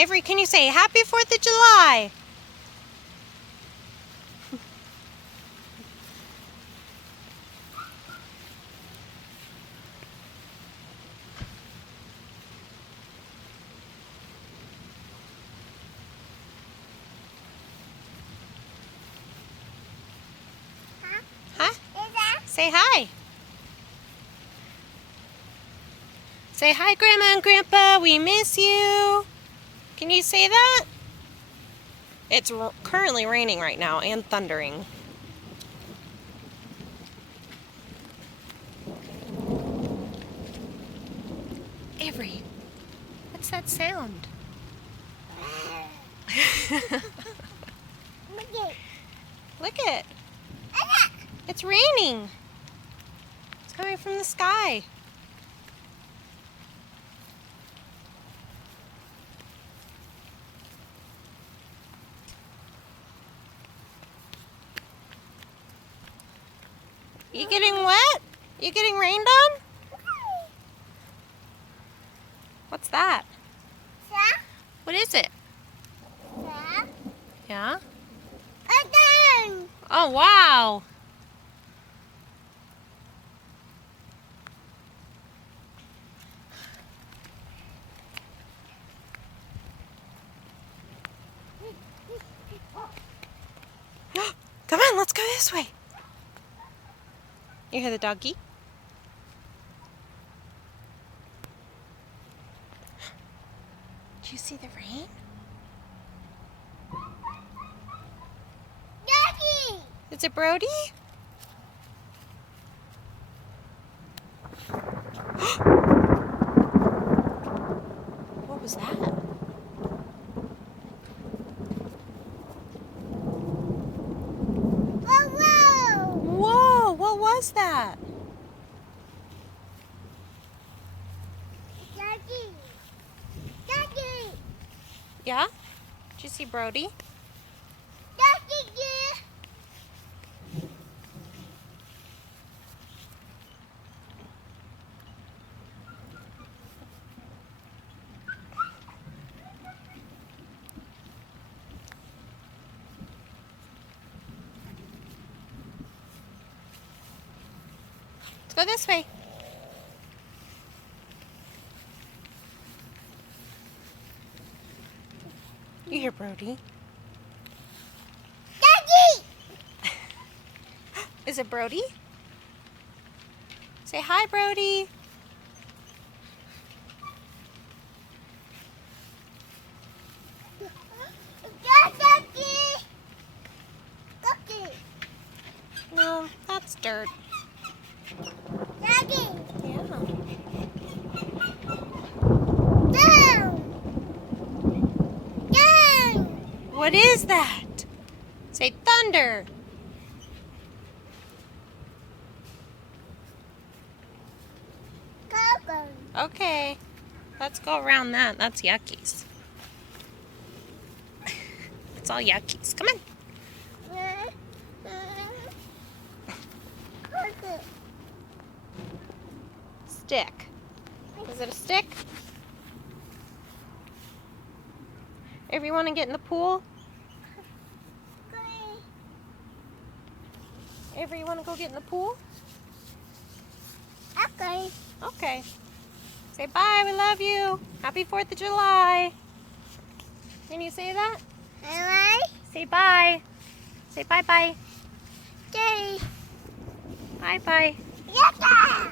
Avery, can you say Happy 4th of July? Huh? Say hi. Say hi, Grandma and Grandpa. We miss you. Can you say that? It's currently raining right now and thundering. Avery, what's that sound? Look it. It's raining. It's coming from the sky. You getting wet? You getting rained on? What's that? What is it? Yeah? Oh, wow. Come on, let's go this way. You hear the doggy? Do you see the rain? Doggy! Is it Brody? What was that? Whoa, what was that? Doggy! Doggy! Yeah? Did you see Brody? Doggy! Let's go this way. You hear Brody? Doggy! Is it Brody? Say hi, Brody. Doggy! Doggy! No, that's dirt. Doggy! Yeah. Down! Down! What is that? Say thunder. Go! Okay. Let's go around that. That's yuckies. It's all yuckies. Come on. Stick. Is it a stick? If you want to get in the pool? Ever you want to go get in the pool? Okay. Okay. Say bye, we love you. Happy 4th of July. Can you say that? Alright. Say bye. Say bye-bye. Okay. Bye-bye. Yeah.